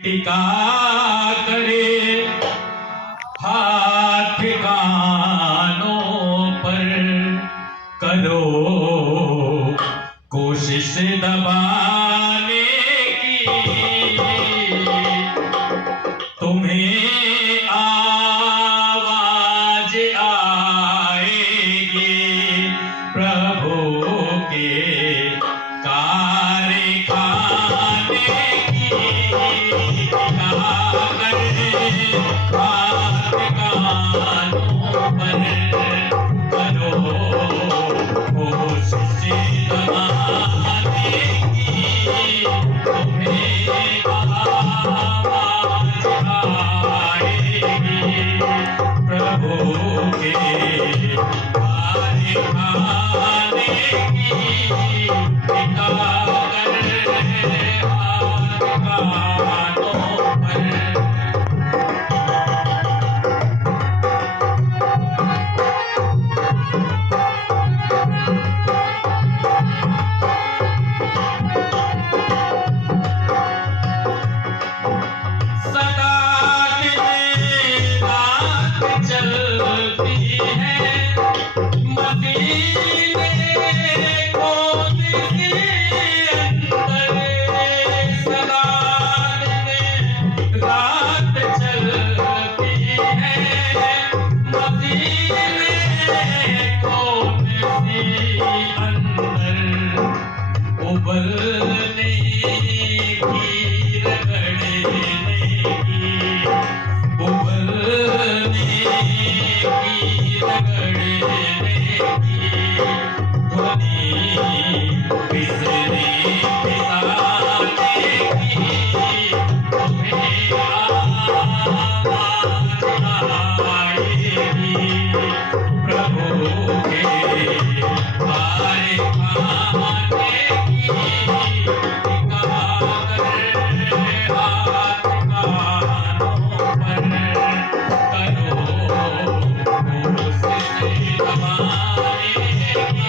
टिका करे हाथ कानों पर, करो कोशिश दबाने की, तुम्हें आवाज आएगी प्रभु के कारखाने की। हाथ कानों पर, करो कोशिश दबाने की, तुम्हें आवाज आएगी प्रभु के कारखाने की। टिका करे हाथ कानों पर। सदा दिन रात चलती है मदीने कौन के अंदर, सदा दिन रात चलती है मदीने कौन के अंदर, उबलने की रगड़ने की, उबलने की रगड़ने की ध्वनि बिसरी बिसाने की, तुम्हें आवाज आएगी प्रभु के कारखाने की। टिका करे हाथ कानों पर, करो कोशिश दबाने की।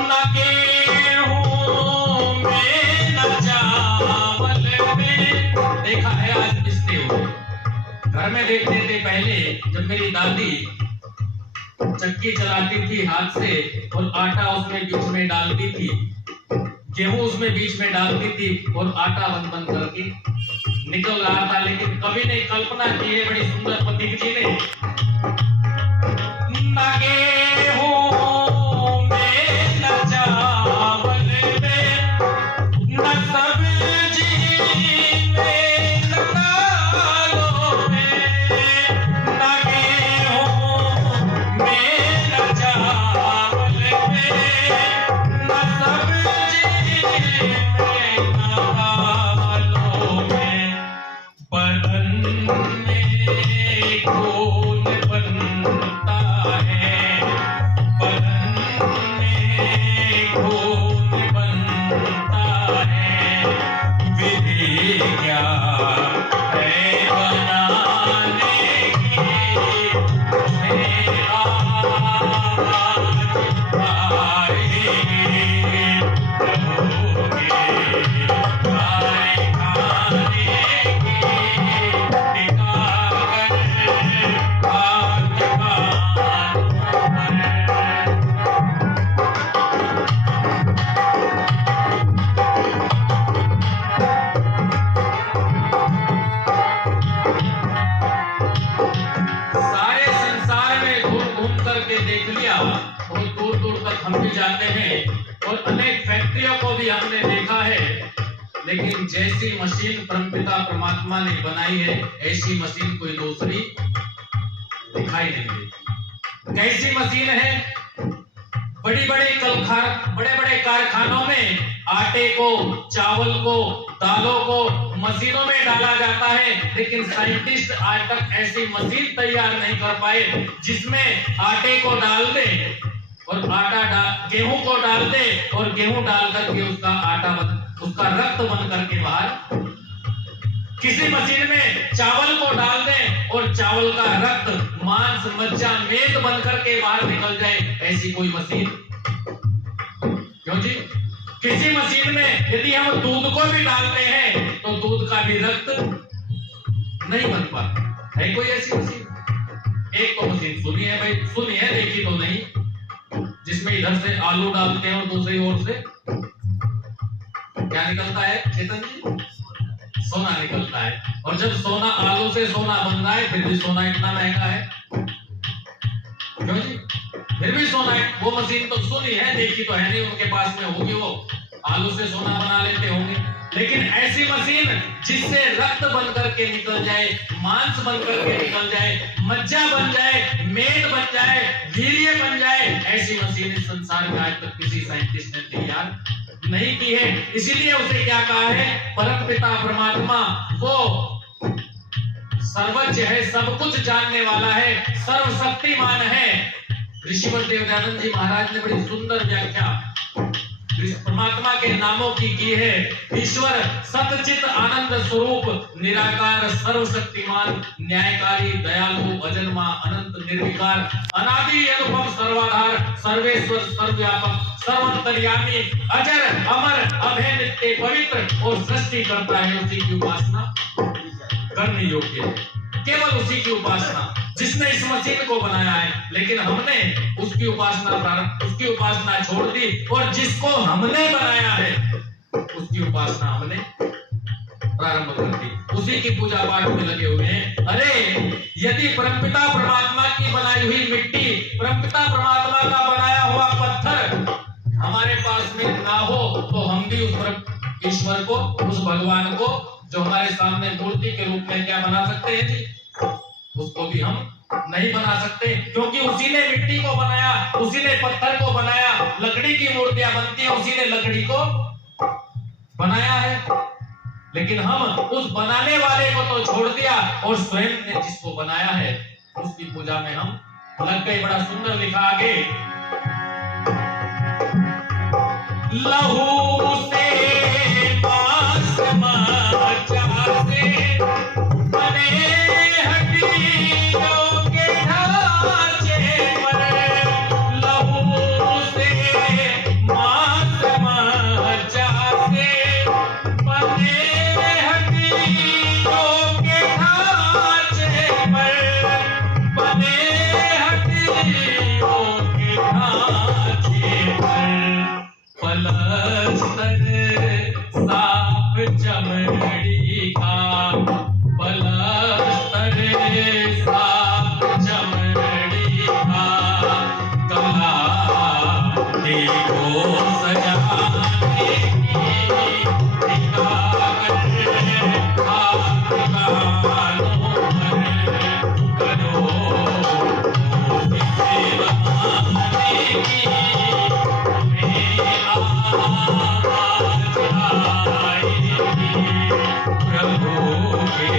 न गेहूं में न चावल में, देखा है आज किसने हो। घर में देखते थे पहले, जब मेरी दादी चक्की चलाती थी हाथ से और आटा उसमें बीच में डालती थी, गेहूं उसमें बीच में डालती थी और आटा बंद बंद करके निकल रहा था। लेकिन कभी नहीं कल्पना की है बड़ी सुंदर पथिक जी ने, न गेहूं में न चावल में, न सब्जी में न दालों में, न गेहूं में न चावल में, न सब्जी में न दालों में, बदन में खून बनता है, बदन में खून बनता है, विधि क्या है बनाने की, तुम्हें आवाज आएगी प्रभु के कारखाने की। टिका करे हाथ कानों पर। सारे संसार में घूम घूम करके देख लिया, बहुत दूर दूर तक हम भी जाते हैं और अनेक फैक्ट्रियों को भी हमने देखा है, लेकिन जैसी मशीन परमपिता परमात्मा ने बनाई है ऐसी मशीन कोई दूसरी दिखाई नहीं देती। कैसी मशीन है? बड़े बड़े कारखानों में आटे को, चावल को, दालों को मशीनों में डाला जाता है, लेकिन साइंटिस्ट आज तक ऐसी मशीन तैयार नहीं कर पाए जिसमें आटे को डाल दे और गेहूं को डाल दे और गेहूं डाल करके उसका आटा बन रक्त बन करके बाहर, किसी मशीन में चावल को डाल दें और चावल का रक्त मांस मज्जा मेद बन करके बाहर निकल जाए, ऐसी कोई मशीन क्यों जी? किसी मशीन में यदि हम दूध को भी डालते हैं तो दूध का भी रक्त नहीं बन पाता है। कोई ऐसी मशीन? एक तो मशीन सुनी है भाई, सुनी है, देखी तो नहीं, जिसमें इधर से आलू डालते हैं और दूसरी ओर से क्या निकलता है चेतन जी? सोना निकलता है। और जब सोना, आलू से सोना बन रहा है, फिर भी सोना इतना महंगा है क्यों जी? फिर भी सोना है। वो मशीन तो सुनी है, देखी तो है नहीं, उनके पास में होगी, वो आलू से सोना बना लेते होंगे। लेकिन ऐसी मशीन जिससे रक्त बन करके निकल जाए, मांस बन करके निकल जाए, मज्जा बन जाए, मेद बन जाए, वीर्य बन जाए, ऐसी मशीन इस संसार में आज तक किसी साइंटिस्ट ने तैयार नहीं की है। इसीलिए उसे क्या कहा है? परम पिता परमात्मा वो सर्वज्ञ है, सब कुछ जानने वाला है, सर्वशक्तिमान है। ऋषिवर देवदयानंद जी महाराज ने बड़ी सुंदर व्याख्या परमात्मा के नामों की है। ईश्वर सतचित आनंद स्वरूप, निराकार, सर्वशक्तिमान, न्यायकारी, दयालु, अजन्मा, अनंत, निर्विकार, अनादि, अनुपम, सर्वाधार, सर्वेश्वर, सर्वव्यापक, सर्वंतर्यामी, अजर, अमर, अभय, नित्य, पवित्र और सृष्टि करता है। उसी की उपासना करने योग्य है, केवल उसी की उपासना, जिसने इस मशीन को बनाया है। लेकिन हमने उसकी उपासना छोड़ दी और जिसको हमने बनाया है उसकी उपासना हमने प्रारंभ कर दी, उसी की पूजा पाठ में लगे हुए हैं। अरे यदि परमपिता परमात्मा की बनाई हुई मिट्टी, परमपिता परमात्मा का बनाया हुआ पत्थर हमारे पास में ना हो तो हम भी उस ईश्वर को, उस भगवान को जो हमारे सामने मूर्ति के रूप में क्या बना सकते हैं जी? उसको भी हम नहीं बना सकते, क्योंकि उसी ने मिट्टी को बनाया, उसी ने पत्थर को बनाया। लकड़ी की मूर्तियां बनती है, उसी ने लकड़ी को बनाया है। लेकिन हम उस बनाने वाले को तो छोड़ दिया और स्वयं ने जिसको बनाया है उसकी पूजा में हम लग गए। बड़ा सुंदर लिखा आगे, लहू से मांस मज्जा से बने हड्डियों के ढांचे पर, लहू से मांस मज्जा से बने हड्डियों के ढांचे पर, बने हड्डियों के ढांचे पर, पलस्तर साफ चमड़ी का, पलस्तर साफ चमड़ी का, गला देखो सजाने की दिखाकर, हाथ कानों पर करो सेवा माने की, प्रभु के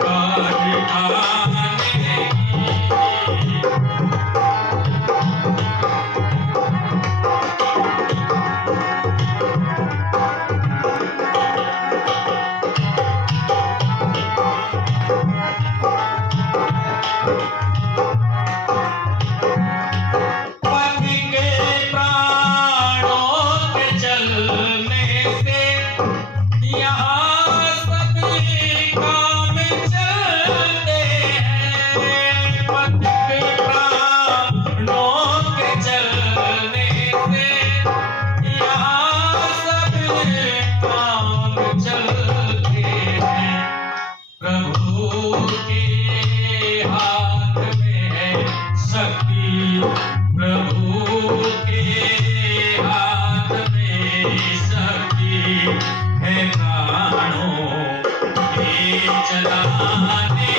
कार्य आने है प्राणों के चलाने